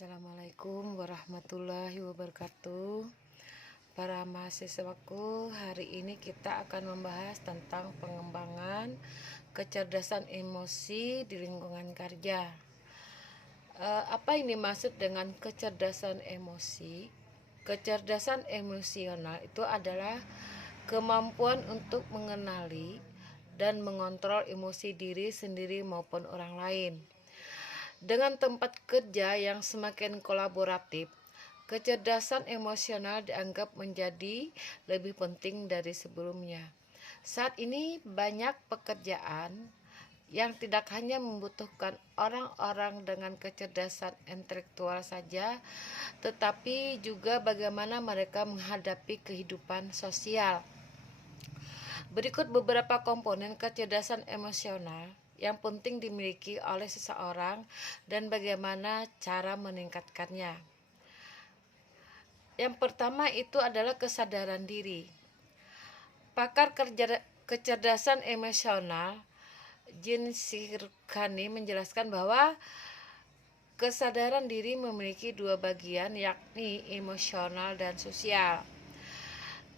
Assalamualaikum warahmatullahi wabarakatuh. Para mahasiswaku, hari ini kita akan membahas tentang pengembangan kecerdasan emosi di lingkungan kerja. Apa ini maksud dengan kecerdasan emosi? Kecerdasan emosional itu adalah kemampuan untuk mengenali dan mengontrol emosi diri sendiri maupun orang lain. Dengan tempat kerja yang semakin kolaboratif, kecerdasan emosional dianggap menjadi lebih penting dari sebelumnya. Saat ini banyak pekerjaan yang tidak hanya membutuhkan orang-orang dengan kecerdasan intelektual saja, tetapi juga bagaimana mereka menghadapi kehidupan sosial. Berikut beberapa komponen kecerdasan emosional yang penting dimiliki oleh seseorang dan bagaimana cara meningkatkannya. Yang pertama itu adalah kesadaran diri. Pakar kecerdasan emosional Jin Shirkani menjelaskan bahwa kesadaran diri memiliki dua bagian, yakni emosional dan sosial.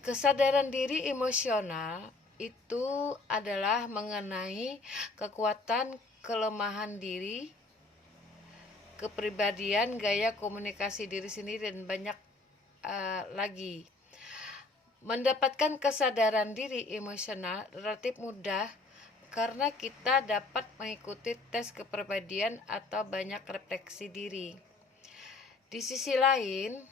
Kesadaran diri emosional itu adalah mengenai kekuatan, kelemahan diri, kepribadian, gaya komunikasi diri sendiri, dan banyak lagi. Mendapatkan kesadaran diri emosional relatif mudah karena kita dapat mengikuti tes kepribadian atau banyak refleksi diri. Di sisi lain,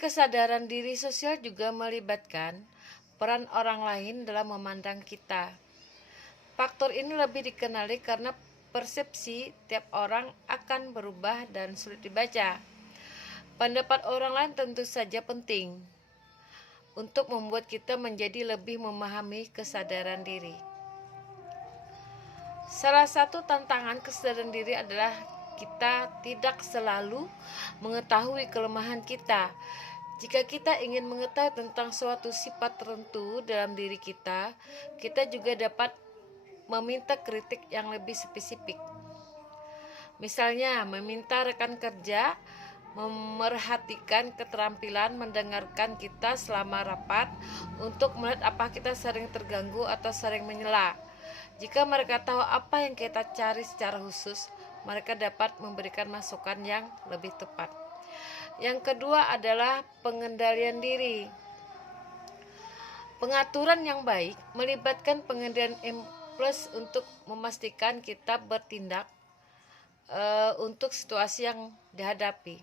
kesadaran diri sosial juga melibatkan peran orang lain dalam memandang kita. Faktor ini lebih dikenali karena persepsi tiap orang akan berubah dan sulit dibaca. Pendapat orang lain tentu saja penting untuk membuat kita menjadi lebih memahami kesadaran diri. Salah satu tantangan kesadaran diri adalah kita tidak selalu mengetahui kelemahan kita. Jika kita ingin mengetahui tentang suatu sifat tertentu dalam diri kita, kita juga dapat meminta kritik yang lebih spesifik. Misalnya, meminta rekan kerja memerhatikan keterampilan mendengarkan kita selama rapat untuk melihat apa kita sering terganggu atau sering menyela. Jika mereka tahu apa yang kita cari secara khusus, mereka dapat memberikan masukan yang lebih tepat. Yang kedua adalah pengendalian diri. Pengaturan yang baik melibatkan pengendalian impulsi untuk memastikan kita bertindak untuk situasi yang dihadapi.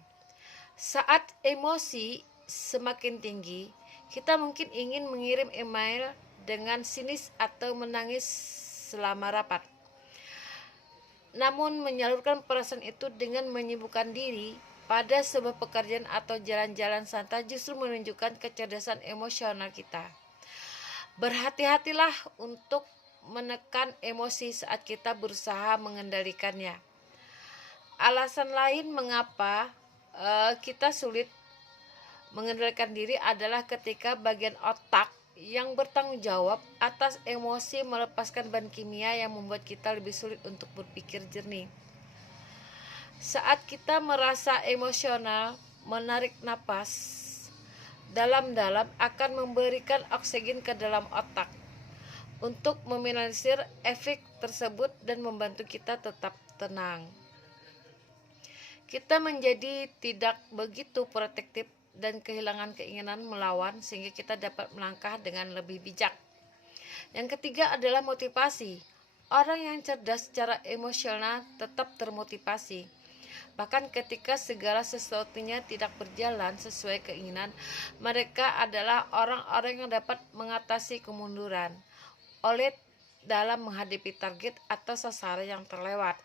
Saat emosi semakin tinggi, kita mungkin ingin mengirim email dengan sinis atau menangis selama rapat. Namun menyalurkan perasaan itu dengan menyibukkan diri pada sebuah pekerjaan atau jalan-jalan santai justru menunjukkan kecerdasan emosional kita. Berhati-hatilah untuk menekan emosi saat kita berusaha mengendalikannya. Alasan lain mengapa kita sulit mengendalikan diri adalah ketika bagian otak yang bertanggung jawab atas emosi melepaskan bahan kimia yang membuat kita lebih sulit untuk berpikir jernih. Saat kita merasa emosional, menarik napas dalam-dalam akan memberikan oksigen ke dalam otak untuk meminimalisir efek tersebut dan membantu kita tetap tenang. Kita menjadi tidak begitu protektif dan kehilangan keinginan melawan sehingga kita dapat melangkah dengan lebih bijak. Yang ketiga adalah motivasi. Orang yang cerdas secara emosional tetap termotivasi. Bahkan ketika segala sesuatunya tidak berjalan sesuai keinginan, mereka adalah orang-orang yang dapat mengatasi kemunduran oleh dalam menghadapi target atau sasaran yang terlewat.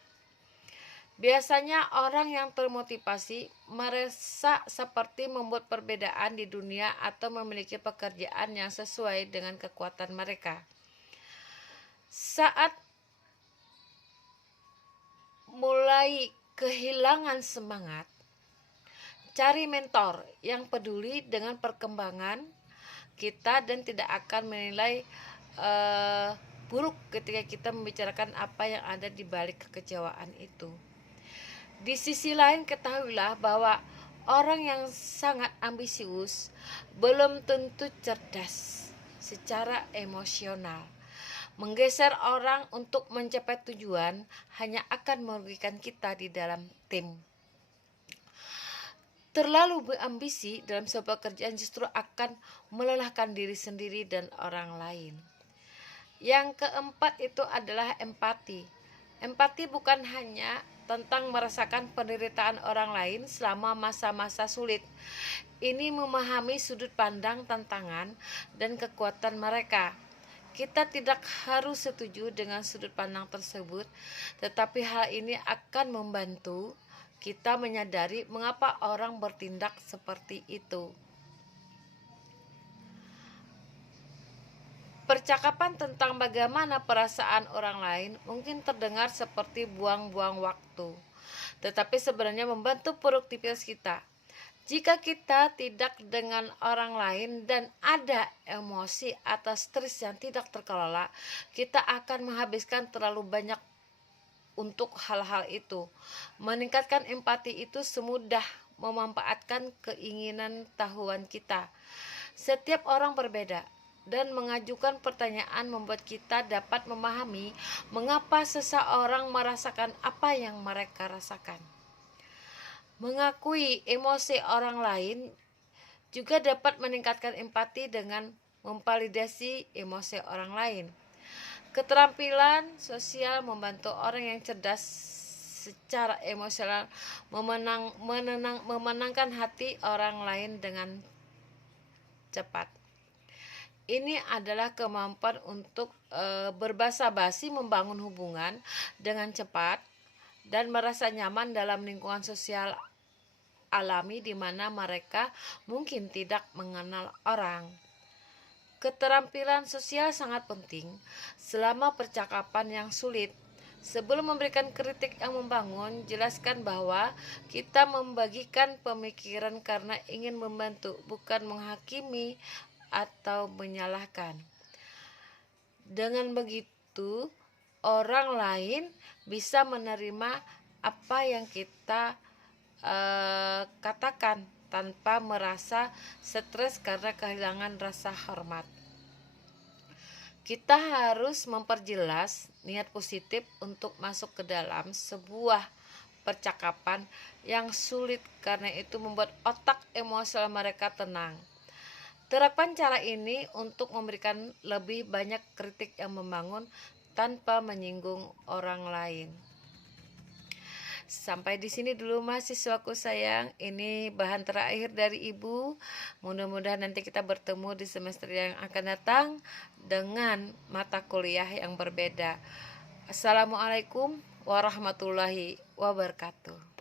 Biasanya orang yang termotivasi merasa seperti membuat perbedaan di dunia atau memiliki pekerjaan yang sesuai dengan kekuatan mereka. Saat mulai kehilangan semangat, cari mentor yang peduli dengan perkembangan kita dan tidak akan menilai buruk ketika kita membicarakan apa yang ada di balik kekecewaan itu. Di sisi lain, ketahuilah bahwa orang yang sangat ambisius belum tentu cerdas secara emosional. Menggeser orang untuk mencapai tujuan hanya akan merugikan kita di dalam tim. Terlalu berambisi dalam sebuah pekerjaan justru akan melelahkan diri sendiri dan orang lain. Yang keempat itu adalah empati. Empati bukan hanya tentang merasakan penderitaan orang lain selama masa-masa sulit. Ini memahami sudut pandang, tantangan, dan kekuatan mereka. Kita tidak harus setuju dengan sudut pandang tersebut, tetapi hal ini akan membantu kita menyadari mengapa orang bertindak seperti itu. Percakapan tentang bagaimana perasaan orang lain mungkin terdengar seperti buang-buang waktu, tetapi sebenarnya membantu produktivitas kita. Jika kita tidak dengan orang lain dan ada emosi atau stres yang tidak terkelola, kita akan menghabiskan terlalu banyak untuk hal-hal itu. Meningkatkan empati itu semudah memanfaatkan keinginan tahuan kita. Setiap orang berbeda, dan mengajukan pertanyaan membuat kita dapat memahami mengapa seseorang merasakan apa yang mereka rasakan. Mengakui emosi orang lain juga dapat meningkatkan empati dengan memvalidasi emosi orang lain. Keterampilan sosial membantu orang yang cerdas secara emosional memenangkan hati orang lain dengan cepat. Ini adalah kemampuan untuk berbahasa basi, membangun hubungan dengan cepat, dan merasa nyaman dalam lingkungan sosial alami di mana mereka mungkin tidak mengenal orang. Keterampilan sosial sangat penting selama percakapan yang sulit. Sebelum memberikan kritik yang membangun, jelaskan bahwa kita membagikan pemikiran karena ingin membantu, bukan menghakimi atau menyalahkan. Dengan begitu, orang lain bisa menerima apa yang kita katakan tanpa merasa stres karena kehilangan rasa hormat. Kita harus memperjelas niat positif untuk masuk ke dalam sebuah percakapan yang sulit, karena itu membuat otak emosional mereka tenang. Terapkan cara ini untuk memberikan lebih banyak kritik yang membangun tanpa menyinggung orang lain. Sampai di sini dulu mahasiswaku sayang. Ini bahan terakhir dari Ibu. Mudah-mudahan nanti kita bertemu di semester yang akan datang dengan mata kuliah yang berbeda. Assalamualaikum warahmatullahi wabarakatuh.